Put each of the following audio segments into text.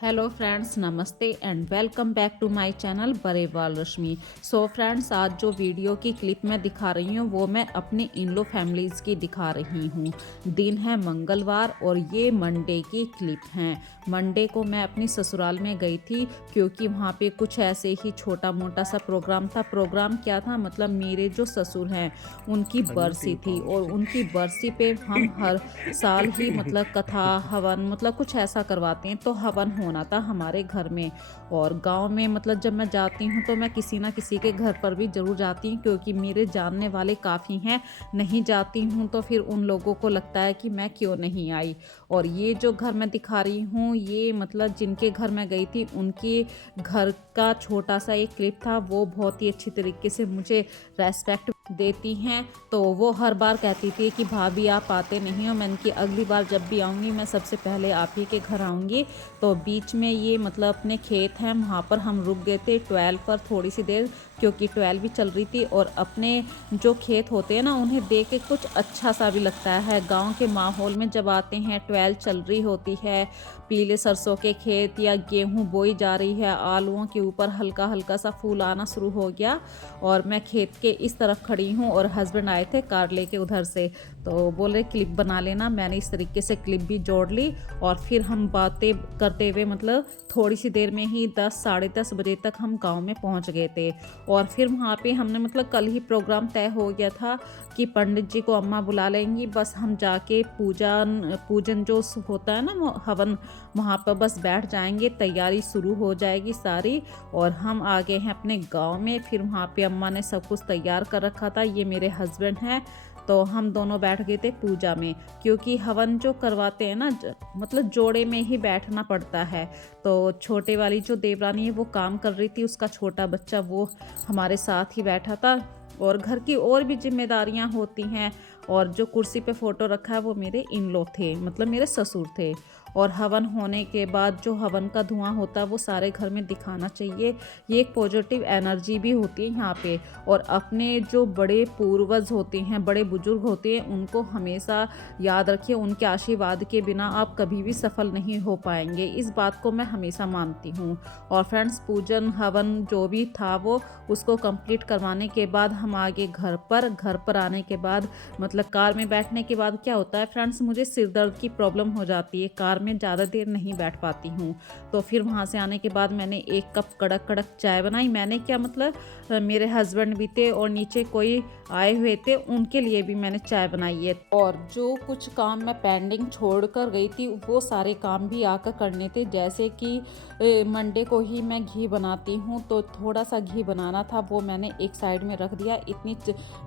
Hello friends, नमस्ते and welcome back to my channel Barewal Rashmi. So friends, आज जो video की क्लिप मैं दिखा रही हूँ वो मैं अपनी इन लो फैमिलीज़ की दिखा रही हूँ। दिन है मंगलवार और ये मंडे की क्लिप हैं। मंडे को मैं अपनी ससुराल में गई थी क्योंकि वहाँ पे कुछ ऐसे ही छोटा मोटा सा प्रोग्राम था। प्रोग्राम क्या था, मतलब मेरे जो ससुर हैं उनकी बरसी थी और उनकी बरसी पे हम हर साल ही मतलब कथा हवन मतलब कुछ ऐसा करवाते हैं, तो हवन होना था हमारे घर में। और गांव में मतलब जब मैं जाती हूँ तो मैं किसी ना किसी के घर पर भी ज़रूर जाती हूँ क्योंकि मेरे जानने वाले काफ़ी हैं। नहीं जाती हूँ तो फिर उन लोगों को लगता है कि मैं क्यों नहीं आई। और ये जो घर मैं दिखा रही हूँ ये मतलब जिनके घर मैं गई थी उनके घर का छोटा सा एक क्लिप था। वो बहुत ही अच्छी तरीके से मुझे रेस्पेक्ट देती हैं, तो वो हर बार कहती थी कि भाभी आप आते नहीं हो। मैंने कि अगली बार जब भी आऊँगी मैं सबसे पहले आप ही के घर आऊँगी। तो बीच में ये मतलब अपने खेत हैं वहाँ पर हम रुक गए थे 12 पर थोड़ी सी देर, क्योंकि 12 भी चल रही थी। और अपने जो खेत होते हैं ना उन्हें देख के कुछ अच्छा सा भी लगता है। गांव के माहौल में जब आते हैं 12 चल रही होती है, पीले सरसों के खेत या गेहूं बोई जा रही है, आलूओं के ऊपर हल्का हल्का सा फूल आना शुरू हो गया और मैं खेत के इस तरफ खड़ी हूँ और हस्बैंड आए थे कार लेके उधर से, तो बोले क्लिप बना लेना। मैंने इस तरीके से क्लिप भी जोड़ ली और फिर हम बातें करते हुए मतलब थोड़ी सी देर में ही 10 साढ़े 10 बजे तक हम गांव में पहुंच गए थे। और फिर वहाँ पे हमने मतलब कल ही प्रोग्राम तय हो गया था कि पंडित जी को अम्मा बुला लेंगी, बस हम जाके पूजन जो होता है ना वो हवन, वहाँ पर बस बैठ जाएंगे, तैयारी शुरू हो जाएगी सारी। और हम आ गए हैं अपने गांव में। फिर वहाँ पे अम्मा ने सब कुछ तैयार कर रखा था। ये मेरे हस्बैंड हैं, तो हम दोनों बैठ गए थे पूजा में, क्योंकि हवन जो करवाते हैं ना मतलब जोड़े में ही बैठना पड़ता है। तो छोटे वाली जो देवरानी है वो काम कर रही थी, उसका छोटा बच्चा वो हमारे साथ ही बैठा था। और घर की और भी जिम्मेदारियां होती हैं। और जो कुर्सी पे फ़ोटो रखा है वो मेरे इन लो थे, मतलब मेरे ससुर थे। और हवन होने के बाद जो हवन का धुआं होता है वो सारे घर में दिखाना चाहिए। ये एक पॉजिटिव एनर्जी भी होती है यहाँ पे। और अपने जो बड़े पूर्वज होते हैं, बड़े बुजुर्ग होते हैं, उनको हमेशा याद रखिए। उनके आशीर्वाद के बिना आप कभी भी सफल नहीं हो पाएंगे, इस बात को मैं हमेशा मानती हूँ। और फ्रेंड्स, पूजन हवन जो भी था वो उसको कंप्लीट करवाने के बाद हम आगे घर पर आने के बाद मतलब कार में बैठने के बाद क्या होता है फ्रेंड्स, मुझे सिर दर्द की प्रॉब्लम हो जाती है, कार में ज़्यादा देर नहीं बैठ पाती हूँ। तो फिर वहाँ से आने के बाद मैंने एक कप कड़क कड़क चाय बनाई। मैंने क्या मतलब मेरे हस्बैंड भी थे और नीचे कोई आए हुए थे, उनके लिए भी मैंने चाय बनाई है। और जो कुछ काम मैं पेंडिंग छोड़ कर गई थी वो सारे काम भी आकर करने थे। जैसे कि मंडे को ही मैं घी बनाती हूँ, तो थोड़ा सा घी बनाना था, वो मैंने एक साइड में रख दिया। इतनी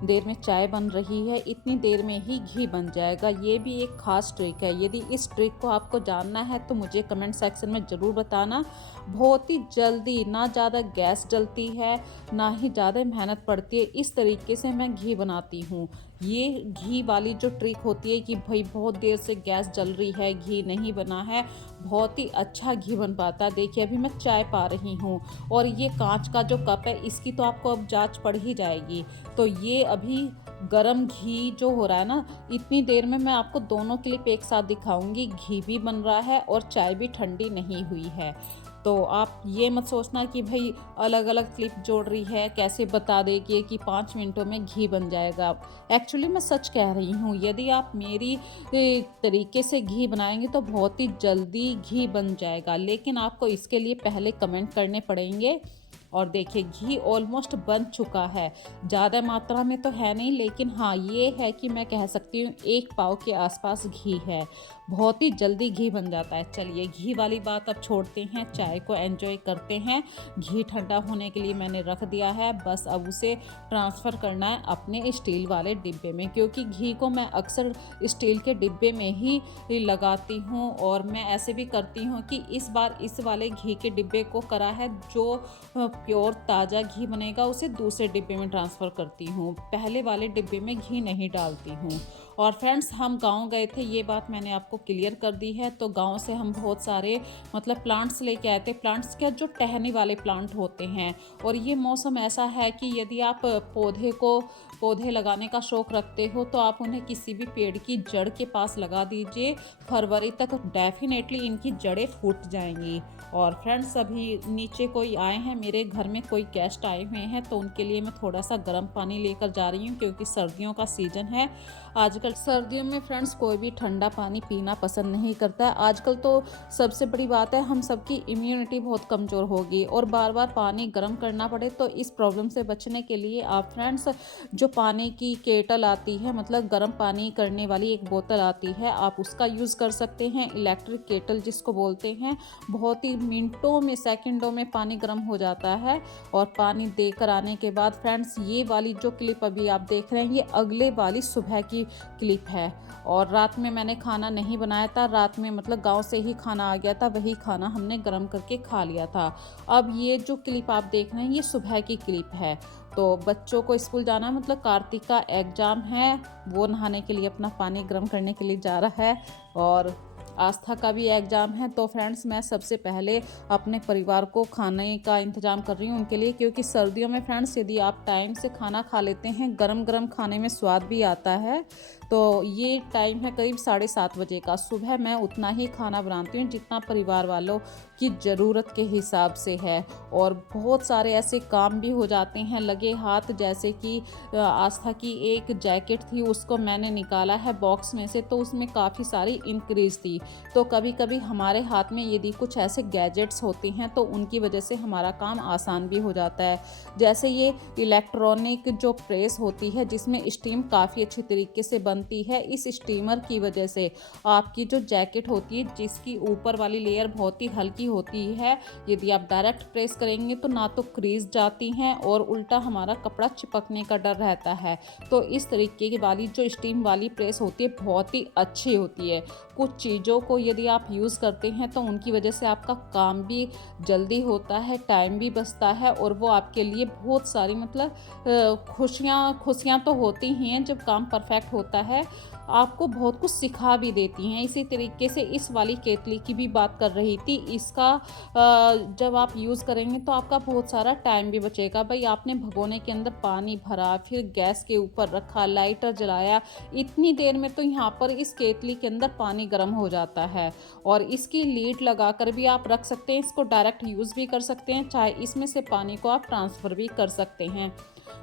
देर में चाय बन रही है, इतनी देर में ही घी बन जाएगा। ये भी एक खास ट्रिक है। यदि इस ट्रिक को आपको जानना है तो मुझे कमेंट सेक्शन में ज़रूर बताना। बहुत ही जल्दी, ना ज़्यादा गैस जलती है ना ही ज़्यादा मेहनत पड़ती है। इस तरीके से मैं घी बनाती हूँ। ये घी वाली जो ट्रिक होती है कि भाई बहुत देर से गैस जल रही है, घी नहीं बना है, बहुत ही अच्छा घी बन पाता है। देखिए अभी मैं चाय पा रही हूँ और ये कांच का जो कप है इसकी तो आपको अब जांच पड़ ही जाएगी। तो ये अभी गरम घी जो हो रहा है ना, इतनी देर में मैं आपको दोनों क्लिप एक साथ दिखाऊंगी। घी भी बन रहा है और चाय भी ठंडी नहीं हुई है। तो आप ये मत सोचना कि भाई अलग अलग क्लिप जोड़ रही है, कैसे बता देगी कि 5 मिनटों में घी बन जाएगा। एक्चुअली मैं सच कह रही हूँ, यदि आप मेरी तरीके से घी बनाएंगे तो बहुत ही जल्दी घी बन जाएगा। लेकिन आपको इसके लिए पहले कमेंट करने पड़ेंगे। और देखिए घी ऑलमोस्ट बन चुका है, ज़्यादा मात्रा में तो है नहीं, लेकिन हाँ ये है कि मैं कह सकती हूँ 1 पाव के आसपास घी है। बहुत ही जल्दी घी बन जाता है। चलिए घी वाली बात अब छोड़ते हैं, चाय को एंजॉय करते हैं। घी ठंडा होने के लिए मैंने रख दिया है, बस अब उसे ट्रांसफ़र करना है अपने स्टील वाले डिब्बे में, क्योंकि घी को मैं अक्सर स्टील के डिब्बे में ही लगाती हूँ। और मैं ऐसे भी करती हूँ कि इस बार इस वाले घी के डिब्बे को करा है, जो प्योर ताज़ा घी बनेगा उसे दूसरे डिब्बे में ट्रांसफ़र करती हूँ, पहले वाले डिब्बे में घी नहीं डालती हूँ। और फ्रेंड्स हम गांव गए थे, ये बात मैंने आपको क्लियर कर दी है। तो गांव से हम बहुत सारे मतलब प्लांट्स लेके आए थे, प्लांट्स क्या जो टहनी वाले प्लांट होते हैं। और ये मौसम ऐसा है कि यदि आप पौधे लगाने का शौक़ रखते हो तो आप उन्हें किसी भी पेड़ की जड़ के पास लगा दीजिए, फरवरी तक डेफिनेटली इनकी जड़ें फूट जाएंगी। और फ्रेंड्स अभी नीचे कोई आए हैं, मेरे घर में कोई गेस्ट आए हुए हैं, तो उनके लिए मैं थोड़ा सा गर्म पानी लेकर जा रही हूँ क्योंकि सर्दियों का सीज़न है। आजकल सर्दियों में फ्रेंड्स कोई भी ठंडा पानी पीना पसंद नहीं करता है। आजकल तो सबसे बड़ी बात है, हम सबकी इम्यूनिटी बहुत कमज़ोर होगी और बार बार पानी गर्म करना पड़े। तो इस प्रॉब्लम से बचने के लिए आप फ्रेंड्स जो पानी की केटल आती है, मतलब गर्म पानी करने वाली एक बोतल आती है, आप उसका यूज़ कर सकते हैं। इलेक्ट्रिक केटल जिसको बोलते हैं, बहुत ही मिनटों में सेकंडों में पानी गर्म हो जाता है। और पानी देकर आने के बाद फ्रेंड्स ये वाली जो क्लिप अभी आप देख रहे हैं, ये अगले वाली सुबह की क्लिप है। और रात में मैंने खाना नहीं बनाया था, रात में मतलब गांव से ही खाना आ गया था, वही खाना हमने गर्म करके खा लिया था। अब ये जो क्लिप आप देख रहे हैं ये सुबह की क्लिप है। तो बच्चों को स्कूल जाना, मतलब कार्तिक का एग्ज़ाम है, वो नहाने के लिए अपना पानी गर्म करने के लिए जा रहा है। और आस्था का भी एग्ज़ाम है। तो फ्रेंड्स मैं सबसे पहले अपने परिवार को खाने का इंतज़ाम कर रही हूँ उनके लिए, क्योंकि सर्दियों में फ्रेंड्स यदि आप टाइम से खाना खा लेते हैं, गरम गरम खाने में स्वाद भी आता है। तो ये टाइम है करीब 7:30 बजे का। सुबह मैं उतना ही खाना बनाती हूँ जितना परिवार वालों की ज़रूरत के हिसाब से है। और बहुत सारे ऐसे काम भी हो जाते हैं लगे हाथ, जैसे कि आस्था की एक जैकेट थी, उसको मैंने निकाला है बॉक्स में से, तो उसमें काफ़ी सारी इंक्रीज थी। तो कभी कभी हमारे हाथ में यदि कुछ ऐसे गैजेट्स होते हैं तो उनकी वजह से हमारा काम आसान भी हो जाता है। जैसे ये इलेक्ट्रॉनिक जो प्रेस होती है जिसमें स्टीम काफ़ी अच्छी तरीके से बनती है, इस स्टीमर की वजह से आपकी जो जैकेट होती है जिसकी ऊपर वाली लेयर बहुत ही हल्की होती है, यदि आप डायरेक्ट प्रेस करेंगे तो ना तो क्रीज जाती हैं और उल्टा हमारा कपड़ा चिपकने का डर रहता है। तो इस तरीके की वाली जो स्टीम वाली प्रेस होती है बहुत ही अच्छी होती है। कुछ चीज़ों को यदि आप यूज़ करते हैं तो उनकी वजह से आपका काम भी जल्दी होता है, टाइम भी बचता है, और वो आपके लिए बहुत सारी मतलब खुशियाँ तो होती ही हैं जब काम परफेक्ट होता है, आपको बहुत कुछ सिखा भी देती हैं। इसी तरीके से इस वाली केतली की भी बात कर रही थी, इसका जब आप यूज़ करेंगे तो आपका बहुत सारा टाइम भी बचेगा। भाई आपने भगोने के अंदर पानी भरा, फिर गैस के ऊपर रखा, लाइटर जलाया, इतनी देर में तो यहाँ पर इस केतली के अंदर पानी गर्म हो जाता है। और इसकी लीड लगाकर भी आप रख सकते हैं, इसको डायरेक्ट यूज़ भी कर सकते हैं, चाहे इसमें से पानी को आप ट्रांसफ़र भी कर सकते हैं।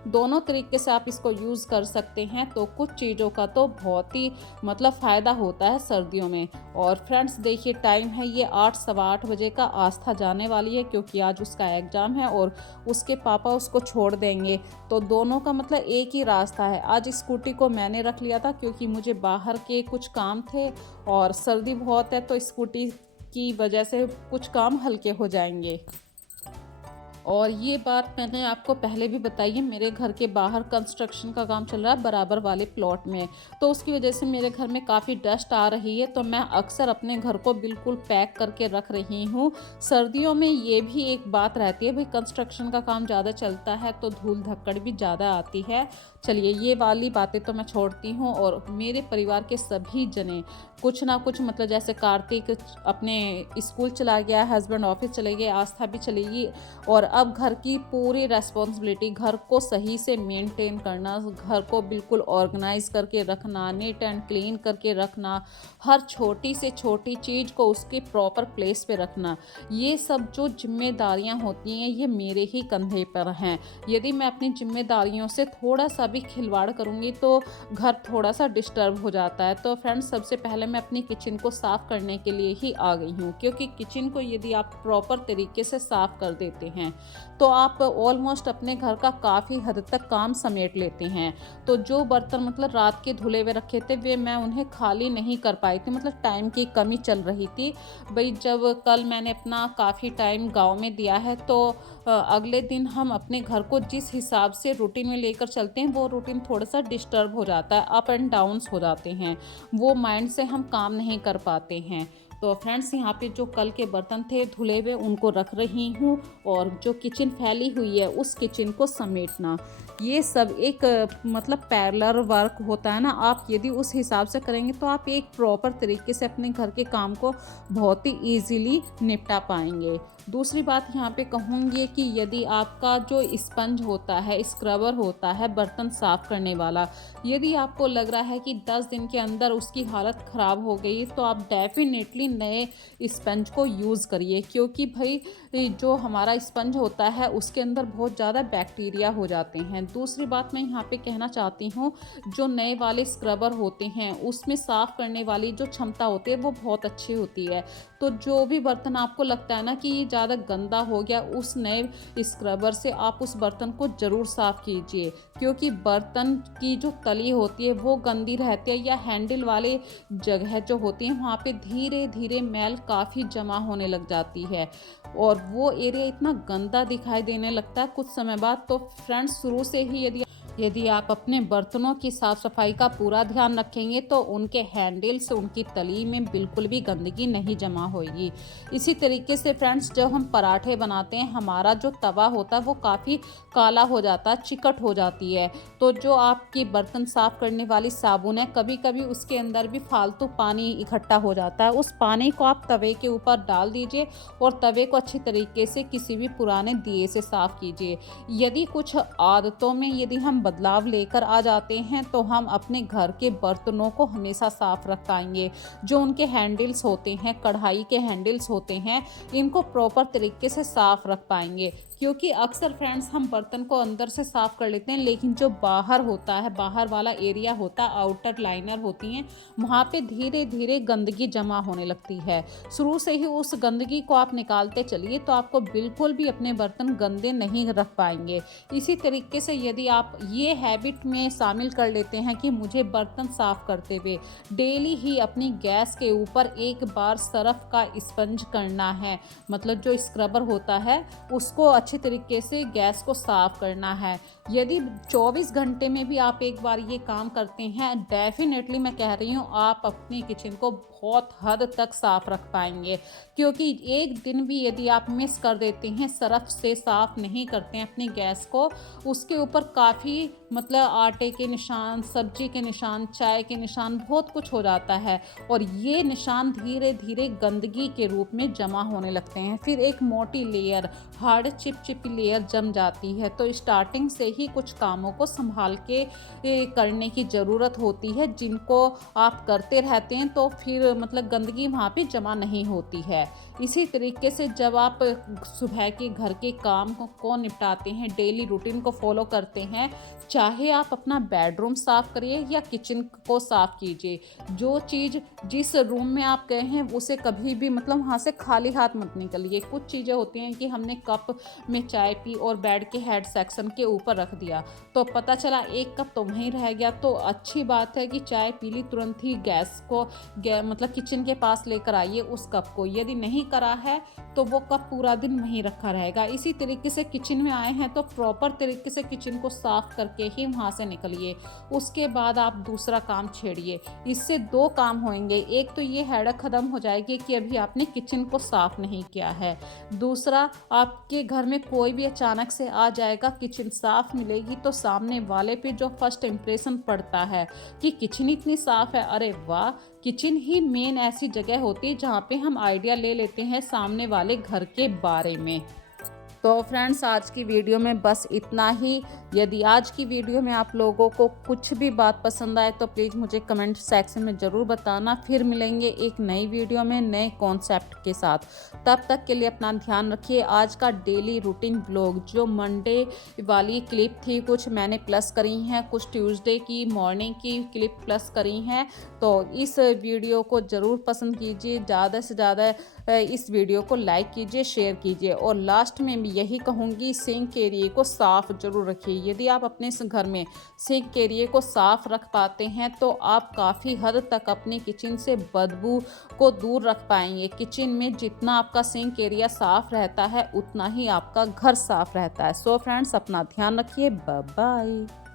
दोनों तरीके से आप इसको यूज़ कर सकते हैं। तो कुछ चीज़ों का तो बहुत ही मतलब फ़ायदा होता है सर्दियों में। और फ्रेंड्स देखिए टाइम है ये 8 सवा 8 बजे का। आस्था जाने वाली है क्योंकि आज उसका एग्ज़ाम है और उसके पापा उसको छोड़ देंगे, तो दोनों का मतलब एक ही रास्ता है। आज स्कूटी को मैंने रख लिया था क्योंकि मुझे बाहर के कुछ काम थे और सर्दी बहुत है, तो स्कूटी की वजह से कुछ काम हल्के हो जाएंगे। और ये बात मैंने आपको पहले भी बताई है, मेरे घर के बाहर कंस्ट्रक्शन का काम चल रहा है बराबर वाले प्लॉट में, तो उसकी वजह से मेरे घर में काफ़ी डस्ट आ रही है। तो मैं अक्सर अपने घर को बिल्कुल पैक करके रख रही हूँ। सर्दियों में ये भी एक बात रहती है, भाई कंस्ट्रक्शन का काम ज़्यादा चलता है तो धूल धक्कड़ भी ज़्यादा आती है। चलिए ये वाली बातें तो मैं छोड़ती हूँ। और मेरे परिवार के सभी जने कुछ ना कुछ मतलब जैसे कार्तिक अपने स्कूल चला गया, हस्बैंड ऑफिस चले गए, आस्था भी चलेगी, और अब घर की पूरी रेस्पॉन्सिबिलिटी घर को सही से मेंटेन करना, घर को बिल्कुल ऑर्गेनाइज करके रखना, नीट एंड क्लीन करके रखना, हर छोटी से छोटी चीज़ को उसके प्रॉपर प्लेस पे रखना, ये सब जो जिम्मेदारियां होती हैं ये मेरे ही कंधे पर हैं। यदि मैं अपनी जिम्मेदारियों से थोड़ा सा भी खिलवाड़ करूँगी तो घर थोड़ा सा डिस्टर्ब हो जाता है। तो फ्रेंड्स सबसे पहले मैं अपनी किचन को साफ़ करने के लिए ही आ गई हूँ, क्योंकि किचन को यदि आप प्रॉपर तरीके से साफ़ कर देते हैं तो आप ऑलमोस्ट अपने घर का काफ़ी हद तक काम समेट लेते हैं। तो जो बर्तन मतलब रात के धुले हुए रखे थे वे मैं उन्हें खाली नहीं कर पाई थी, मतलब टाइम की कमी चल रही थी। भाई जब कल मैंने अपना काफ़ी टाइम गांव में दिया है तो अगले दिन हम अपने घर को जिस हिसाब से रूटीन में लेकर चलते हैं वो रूटीन थोड़ा सा डिस्टर्ब हो जाता है, अप एंड डाउन्स हो जाते हैं, वो माइंड से हम काम नहीं कर पाते हैं। तो फ्रेंड्स यहाँ पे जो कल के बर्तन थे धुले हुए उनको रख रही हूँ, और जो किचन फैली हुई है उस किचन को समेटना। ये सब एक मतलब पैरेलल वर्क होता है ना, आप यदि उस हिसाब से करेंगे तो आप एक प्रॉपर तरीके से अपने घर के काम को बहुत ही ईजीली निपटा पाएंगे। दूसरी बात यहाँ पे कहूँगी कि यदि आपका जो स्पंज होता है, स्क्रबर होता है बर्तन साफ़ करने वाला, यदि आपको लग रहा है कि 10 दिन के अंदर उसकी हालत ख़राब हो गई, तो आप डेफिनेटली नए स्पंज को यूज़ करिए, क्योंकि भाई जो हमारा स्पंज होता है उसके अंदर बहुत ज़्यादा बैक्टीरिया हो जाते हैं। दूसरी बात मैं यहाँ पे कहना चाहती हूँ, जो नए वाले स्क्रबर होते हैं उसमें साफ़ करने वाली जो क्षमता होती है वो बहुत अच्छी होती है। तो जो भी बर्तन आपको लगता है ना कि ये ज़्यादा गंदा हो गया, उस नए स्क्रबर से आप उस बर्तन को ज़रूर साफ़ कीजिए, क्योंकि बर्तन की जो तली होती है वो गंदी रहती है, या हैंडल वाले जगह जो होती है वहाँ पे धीरे धीरे मैल काफ़ी जमा होने लग जाती है, और वो एरिया इतना गंदा दिखाई देने लगता है कुछ समय बाद। तो फ्रेंड्स, शुरू से ही यदि आप अपने बर्तनों की साफ़ सफाई का पूरा ध्यान रखेंगे तो उनके हैंडल्स, उनकी तली में बिल्कुल भी गंदगी नहीं जमा होगी। इसी तरीके से फ्रेंड्स, जब हम पराठे बनाते हैं, हमारा जो तवा होता है वो काफ़ी काला हो जाता है, चिकट हो जाती है। तो जो आपकी बर्तन साफ़ करने वाली साबुन है, कभी कभी उसके अंदर भी फालतू पानी इकट्ठा हो जाता है, उस पानी को आप तवे के ऊपर डाल दीजिए और तवे को अच्छी तरीके से किसी भी पुराने दिए से साफ़ कीजिए। यदि कुछ आदतों में यदि हम बदलाव लेकर आ जाते हैं तो हम अपने घर के बर्तनों को हमेशा साफ रख पाएंगे। जो उनके हैंडल्स होते हैं, कढ़ाई के हैंडल्स होते हैं, इनको प्रॉपर तरीके से साफ रख पाएंगे, क्योंकि अक्सर फ्रेंड्स हम बर्तन को अंदर से साफ कर लेते हैं, लेकिन जो बाहर होता है, बाहर वाला एरिया होता है, आउटर लाइनर होती हैं, वहाँ पे धीरे धीरे गंदगी जमा होने लगती है। शुरू से ही उस गंदगी को आप निकालते चलिए तो आपको बिल्कुल भी अपने बर्तन गंदे नहीं रख पाएंगे। इसी तरीके से यदि आप ये हैबिट में शामिल कर लेते हैं कि मुझे बर्तन साफ करते हुए डेली ही अपनी गैस के ऊपर एक बार सर्फ का स्पंज करना है, मतलब जो स्क्रबर होता है उसको अच्छी तरीके से गैस को साफ करना है। यदि 24 घंटे में भी आप एक बार ये काम करते हैं, डेफिनेटली मैं कह रही हूँ आप अपनी किचन को बहुत हद तक साफ रख पाएंगे। क्योंकि एक दिन भी यदि आप मिस कर देते हैं, सर्फ से साफ नहीं करते हैं अपनी गैस को, उसके ऊपर काफ़ी मतलब आटे के निशान, सब्जी के निशान, चाय के निशान, बहुत कुछ हो जाता है, और ये निशान धीरे धीरे गंदगी के रूप में जमा होने लगते हैं। फिर एक मोटी लेयर, हार्ड चिपचिपी लेयर जम जाती है। तो स्टार्टिंग से ही कुछ कामों को संभाल के करने की ज़रूरत होती है, जिनको आप करते रहते हैं तो फिर मतलब गंदगी वहाँ पे जमा नहीं होती है। इसी तरीके से जब आप सुबह के घर के काम को निपटाते हैं, डेली रूटीन को फॉलो करते हैं, चाहे आप अपना बेडरूम साफ़ करिए या किचन को साफ़ कीजिए, जो चीज़ जिस रूम में आप गए हैं उसे कभी भी मतलब वहाँ से खाली हाथ मत निकलिए। कुछ चीज़ें होती हैं कि हमने कप में चाय पी और बेड के हेड सेक्शन के ऊपर रख दिया, तो पता चला एक कप तो वहीं रह गया। तो अच्छी बात है कि चाय पी ली, तुरंत ही गैस को मतलब किचन के पास लेकर आइए उस कप को। यदि नहीं करा है तो वो कप पूरा दिन वहीं रखा रहेगा। इसी तरीके से किचन में आए हैं तो प्रॉपर तरीके से किचन को साफ करके ही वहाँ से निकलिए। उसके बाद आप दूसरा काम छेड़िए। इससे 2 काम होंगे, एक तो ये हेडेक ख़त्म हो जाएगी कि अभी आपने किचन को साफ नहीं किया है, दूसरा आपके घर में कोई भी अचानक से आ जाएगा, किचन साफ मिलेगी तो सामने वाले पे जो फर्स्ट इम्प्रेशन पड़ता है कि किचन इतनी साफ है, अरे वाह। किचन ही मेन ऐसी जगह होती है जहाँ पे हम आइडिया ले लेते हैं सामने वाले घर के बारे में। तो फ्रेंड्स, आज की वीडियो में बस इतना ही। यदि आज की वीडियो में आप लोगों को कुछ भी बात पसंद आए तो प्लीज़ मुझे कमेंट सेक्शन में ज़रूर बताना। फिर मिलेंगे एक नई वीडियो में नए कॉन्सेप्ट के साथ। तब तक के लिए अपना ध्यान रखिए। आज का डेली रूटीन व्लॉग, जो मंडे वाली क्लिप थी कुछ मैंने प्लस करी हैं, कुछ ट्यूसडे की मॉर्निंग की क्लिप प्लस करी हैं, तो इस वीडियो को ज़रूर पसंद कीजिए। ज़्यादा से ज़्यादा इस वीडियो को लाइक कीजिए, शेयर कीजिए, और लास्ट में यही कहूँगी, सिंक एरिया को साफ़ जरूर रखिए। यदि आप अपने घर में सिंक एरिया को साफ़ रख पाते हैं तो आप काफ़ी हद तक अपनी किचन से बदबू को दूर रख पाएंगे। किचन में जितना आपका सिंक एरिया साफ़ रहता है उतना ही आपका घर साफ़ रहता है। सो फ्रेंड्स, अपना ध्यान रखिए। Bye bye.